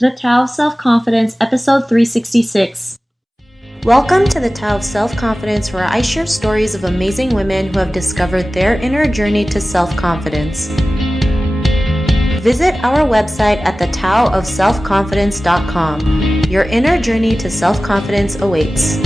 The Tao of Self-Confidence, Episode 366. Welcome to the Tao of Self-Confidence, where I share stories of amazing women who have discovered their inner journey to self-confidence. Visit our website at thetaoofselfconfidence.com. Your inner journey to self-confidence awaits.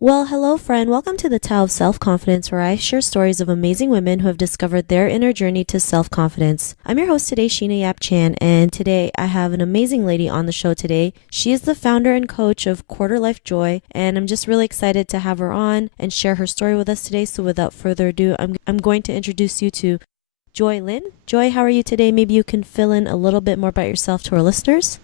Well, hello friend. Welcome to the Tao of Self-Confidence, where I share stories of amazing women who have discovered their inner journey to self-confidence. I'm your host today, Sheena Yap Chan, and today I have an amazing lady on the show today. She is the founder and coach of Quarter Life Joy, and I'm just really excited to have her on and share her story with us today. So without further ado, I'm going to introduce you to Joy Lin. Joy, how are you today? Maybe you can fill in a little bit more about yourself to our listeners.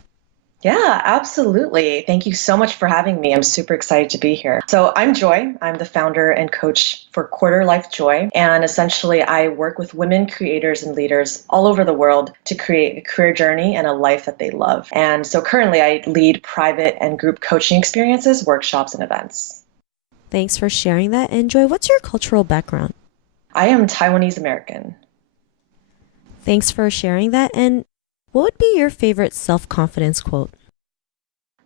Yeah, absolutely. Thank you so much for having me. I'm super excited to be here. So I'm Joy. I'm the founder and coach for Quarter Life Joy. And essentially, I work with women creators and leaders all over the world to create a career journey and a life that they love. And so currently, I lead private and group coaching experiences, workshops, and events. Thanks for sharing that. And Joy, what's your cultural background? I am Taiwanese American. Thanks for sharing that. And what would be your favorite self-confidence quote?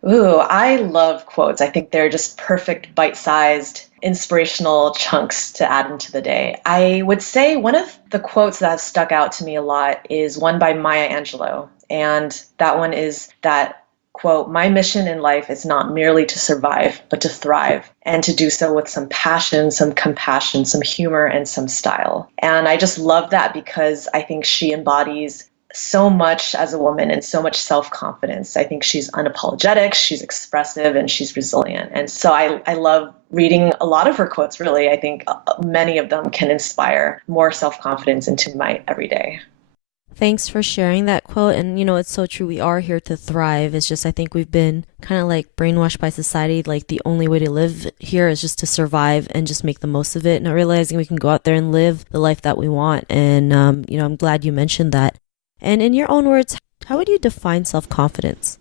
Ooh, I love quotes. I think they're just perfect bite-sized, inspirational chunks to add into the day. I would say one of the quotes that have stuck out to me a lot is one by Maya Angelou. And that one is that, quote, "My mission in life is not merely to survive, but to thrive, and to do so with some passion, some compassion, some humor, and some style." And I just love that because I think she embodies so much as a woman and so much self-confidence. I think she's unapologetic, she's expressive, and she's resilient. And so I love reading a lot of her quotes, really. I think many of them can inspire more self-confidence into my everyday. Thanks for sharing that quote. And, it's so true. We are here to thrive. It's just, I think we've been kind of like brainwashed by society. Like the only way to live here is just to survive and just make the most of it, not realizing we can go out there and live the life that we want. And, I'm glad you mentioned that. And in your own words, how would you define self-confidence?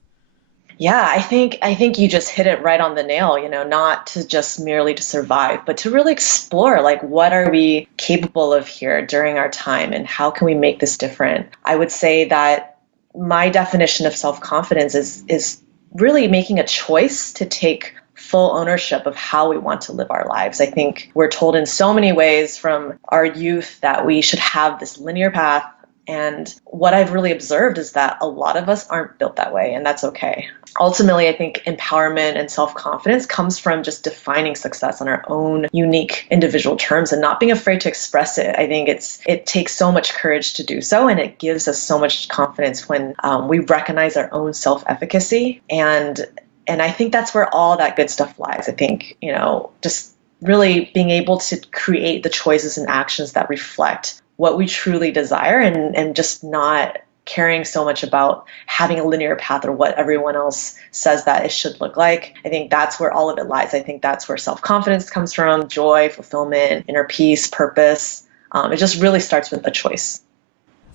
Yeah, I think you just hit it right on the nail, not to just merely to survive, but to really explore, like, what are we capable of here during our time and how can we make this different? I would say that my definition of self-confidence is really making a choice to take full ownership of how we want to live our lives. I think we're told in so many ways from our youth that we should have this linear path. And what I've really observed is that a lot of us aren't built that way, and that's okay. Ultimately, I think empowerment and self-confidence comes from just defining success on our own unique individual terms and not being afraid to express it. I think it takes so much courage to do so, and it gives us so much confidence when we recognize our own self-efficacy. And I think that's where all that good stuff lies. I think, just really being able to create the choices and actions that reflect what we truly desire and just not caring so much about having a linear path or what everyone else says that it should look like. I think that's where all of it lies. I think that's where self-confidence comes from, joy, fulfillment, inner peace, purpose. It just really starts with a choice.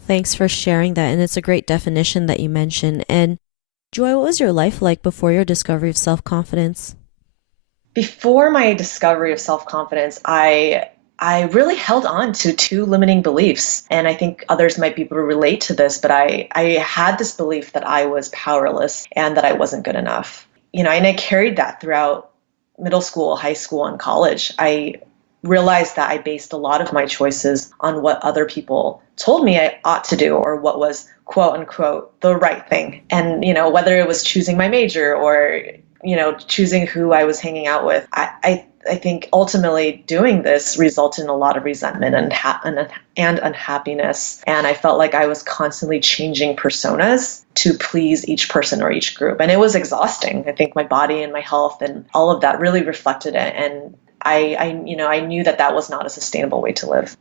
Thanks for sharing that. And it's a great definition that you mentioned. And Joy, what was your life like before your discovery of self-confidence? Before my discovery of self-confidence, I really held on to two limiting beliefs. And I think others might be able to relate to this, but I had this belief that I was powerless and that I wasn't good enough. And I carried that throughout middle school, high school, and college. I realized that I based a lot of my choices on what other people told me I ought to do or what was, quote unquote, the right thing. And, whether it was choosing my major or, choosing who I was hanging out with, I think ultimately doing this resulted in a lot of resentment and unhappiness. And I felt like I was constantly changing personas to please each person or each group. And it was exhausting. I think my body and my health and all of that really reflected it. And I knew that was not a sustainable way to live.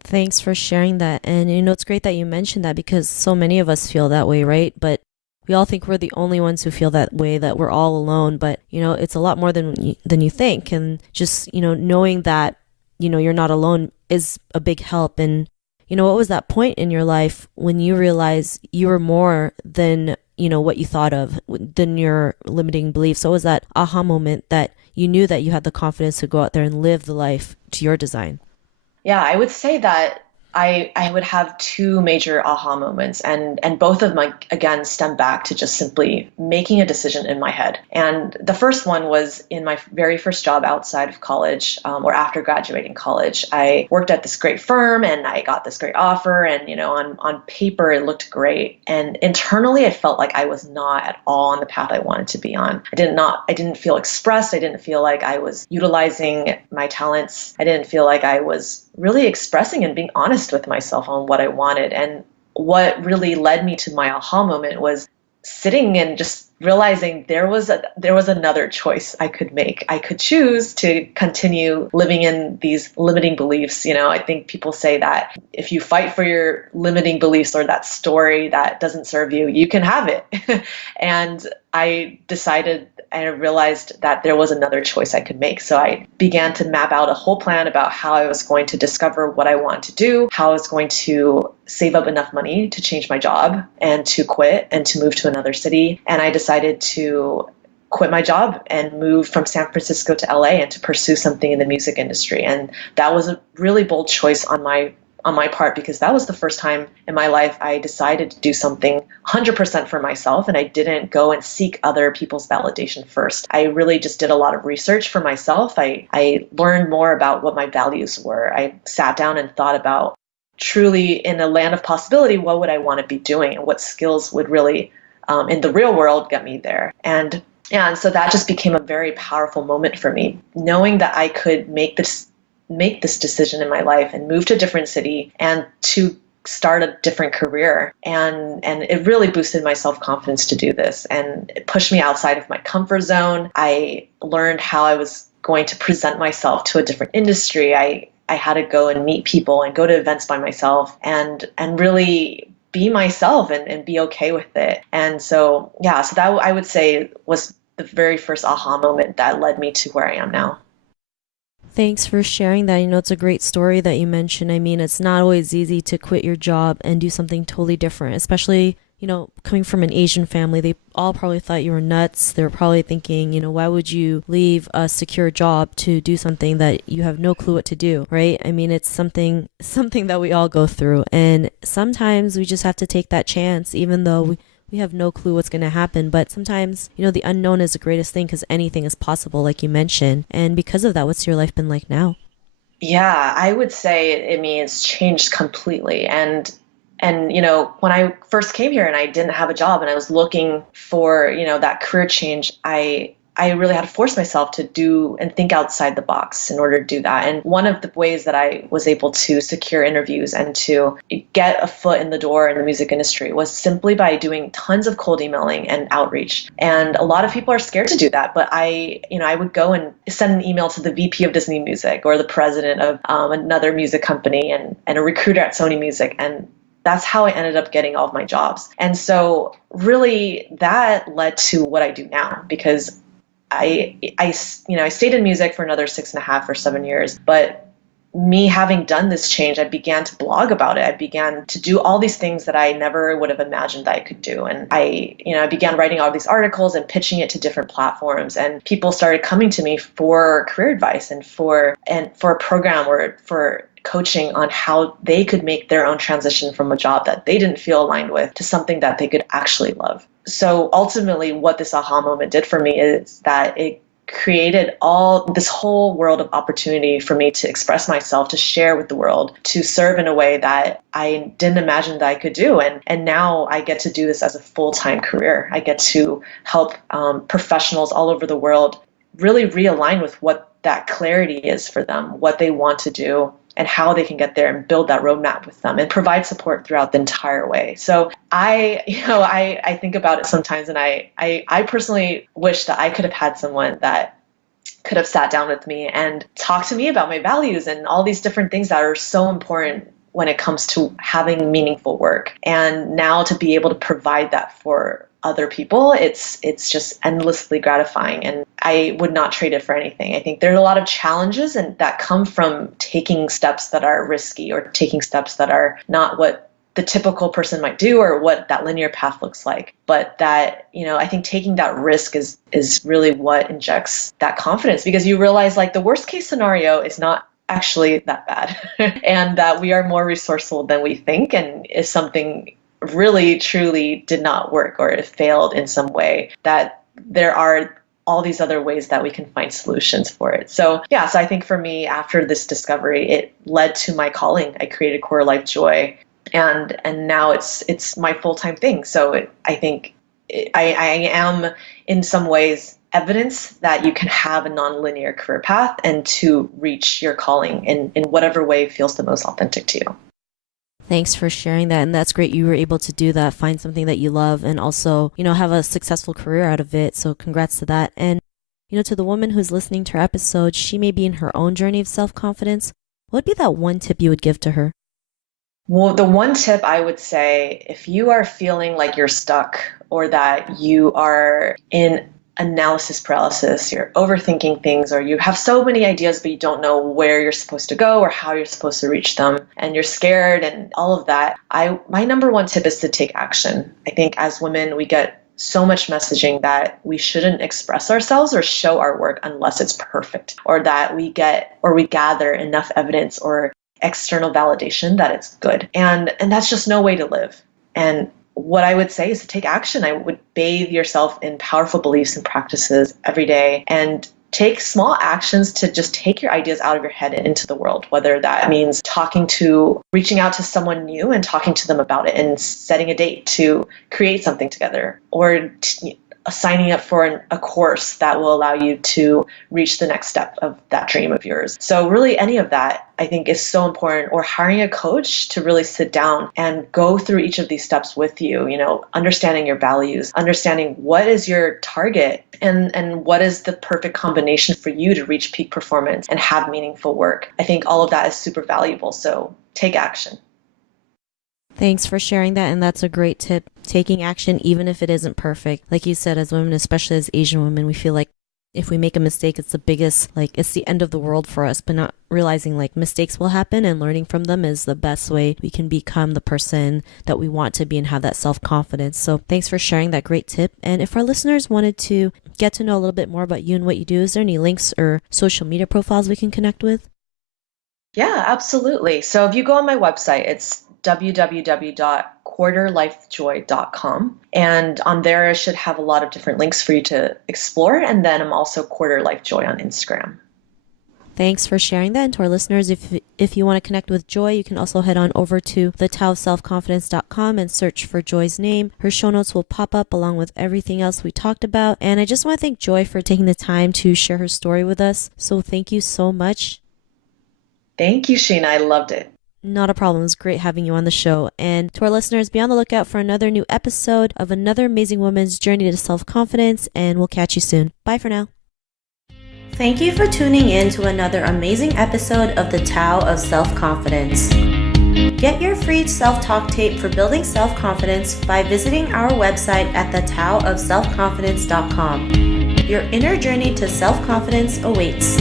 Thanks for sharing that. And, it's great that you mentioned that because so many of us feel that way, right? But we all think we're the only ones who feel that way, that we're all alone, but, it's a lot more than you think. And just, knowing that, you're not alone is a big help. And, what was that point in your life when you realized you were more than, what you thought of, than your limiting beliefs? So what was that aha moment that you knew that you had the confidence to go out there and live the life to your design? Yeah, I would say that I would have two major aha moments, and both of them again stem back to just simply making a decision in my head. And the first one was in my very first job outside of college, or after graduating college. I worked at this great firm and I got this great offer, and on paper it looked great, and internally I felt like I was not at all on the path I wanted to be on. I didn't feel expressed. I didn't feel like I was utilizing my talents. I didn't feel like I was really expressing and being honest with myself on what I wanted. And what really led me to my aha moment was sitting and just realizing there was another choice I could make. I could choose to continue living in these limiting beliefs. I think people say that if you fight for your limiting beliefs or that story that doesn't serve you, you can have it. And I decided and I realized that there was another choice I could make. So I began to map out a whole plan about how I was going to discover what I wanted to do, how I was going to save up enough money to change my job and to quit and to move to another city. And I decided to quit my job and move from San Francisco to LA and to pursue something in the music industry. And that was a really bold choice on my part, because that was the first time in my life I decided to do something 100% for myself, and I didn't go and seek other people's validation first. I really just did a lot of research for myself. I learned more about what my values were. I sat down and thought about, truly in a land of possibility, what would I want to be doing and what skills would really in the real world get me there. And so that just became a very powerful moment for me, knowing that I could make this decision in my life and move to a different city and to start a different career. And it really boosted my self-confidence to do this, and it pushed me outside of my comfort zone. I learned how I was going to present myself to a different industry. I had to go and meet people and go to events by myself and really be myself and be okay with it. And so that I would say was the very first aha moment that led me to where I am now. Thanks for sharing that. It's a great story that you mentioned. I mean, it's not always easy to quit your job and do something totally different, especially, coming from an Asian family. They all probably thought you were nuts. They were probably thinking, why would you leave a secure job to do something that you have no clue what to do, right? I mean, it's something that we all go through. And sometimes we just have to take that chance, even though we have no clue what's going to happen. But sometimes, the unknown is the greatest thing, because anything is possible, like you mentioned. And because of that, what's your life been like now? Yeah, I would say, it's changed completely. And when I first came here and I didn't have a job and I was looking for, that career change, I really had to force myself to do and think outside the box in order to do that. And one of the ways that I was able to secure interviews and to get a foot in the door in the music industry was simply by doing tons of cold emailing and outreach. And a lot of people are scared to do that, but I would go and send an email to the VP of Disney Music or the president of another music company and a recruiter at Sony Music. And that's how I ended up getting all of my jobs. And so really that led to what I do now, because I stayed in music for another 6.5 or 7 years, but me having done this change, I began to blog about it. I began to do all these things that I never would have imagined that I could do. And I began writing all these articles and pitching it to different platforms, and people started coming to me for career advice and for a program or for coaching on how they could make their own transition from a job that they didn't feel aligned with to something that they could actually love. So ultimately what this aha moment did for me is that it created this whole world of opportunity for me to express myself, to share with the world, to serve in a way that I didn't imagine that I could do. And now I get to do this as a full-time career. I get to help professionals all over the world really realign with what that clarity is for them, what they want to do, and how they can get there and build that roadmap with them and provide support throughout the entire way. So I think about it sometimes, and I personally wish that I could have had someone that could have sat down with me and talked to me about my values and all these different things that are so important when it comes to having meaningful work. And now to be able to provide that for other people, it's just endlessly gratifying, and I would not trade it for anything. I think there's a lot of challenges and that come from taking steps that are risky or taking steps that are not what the typical person might do or what that linear path looks like. But that, I think taking that risk is really what injects that confidence, because you realize like the worst case scenario is not actually that bad and that we are more resourceful than we think. And if something really truly did not work or it failed in some way, that there are all these other ways that we can find solutions for it. So yeah, so I think for me, after this discovery, it led to my calling. I created Quarter Life Joy, and now it's my full-time thing. So I think I am in some ways evidence that you can have a non-linear career path and to reach your calling in whatever way feels the most authentic to you. Thanks for sharing that. And that's great. You were able to do that, find something that you love, and also, have a successful career out of it. So congrats to that. And, to the woman who's listening to our episode, she may be in her own journey of self-confidence. What would be that one tip you would give to her? Well, the one tip I would say, if you are feeling like you're stuck or that you are in analysis paralysis, you're overthinking things, or you have so many ideas but you don't know where you're supposed to go or how you're supposed to reach them, and you're scared and all of that, my number one tip is to take action. I think as women, we get so much messaging that we shouldn't express ourselves or show our work unless it's perfect, or that we gather enough evidence or external validation that it's good. And that's just no way to live. And what I would say is to take action. I would bathe yourself in powerful beliefs and practices every day and take small actions to just take your ideas out of your head and into the world, whether that means reaching out to someone new and talking to them about it and setting a date to create something together, or signing up for a course that will allow you to reach the next step of that dream of yours. So really any of that I think is so important, or hiring a coach to really sit down and go through each of these steps with you, understanding your values, understanding what is your target and what is the perfect combination for you to reach peak performance and have meaningful work. I think all of that is super valuable. So take action. Thanks for sharing that. And that's a great tip. Taking action, even if it isn't perfect. Like you said, as women, especially as Asian women, we feel like if we make a mistake, it's the biggest, it's the end of the world for us, but not realizing mistakes will happen and learning from them is the best way we can become the person that we want to be and have that self-confidence. So thanks for sharing that great tip. And if our listeners wanted to get to know a little bit more about you and what you do, is there any links or social media profiles we can connect with? Yeah, absolutely. So if you go on my website, it's www.quarterlifejoy.com. And on there, I should have a lot of different links for you to explore. And then I'm also Quarter Life Joy on Instagram. Thanks for sharing that. And to our listeners, if you want to connect with Joy, you can also head on over to thetaoofselfconfidence.com and search for Joy's name. Her show notes will pop up along with everything else we talked about. And I just want to thank Joy for taking the time to share her story with us. So thank you so much. Thank you, Sheena. I loved it. Not a problem. It was great having you on the show. And to our listeners, be on the lookout for another new episode of another amazing woman's journey to self-confidence, and we'll catch you soon. Bye for now. Thank you for tuning in to another amazing episode of the Tao of Self-Confidence. Get your free self-talk tape for building self-confidence by visiting our website at thetaoofselfconfidence.com. Your inner journey to self-confidence awaits.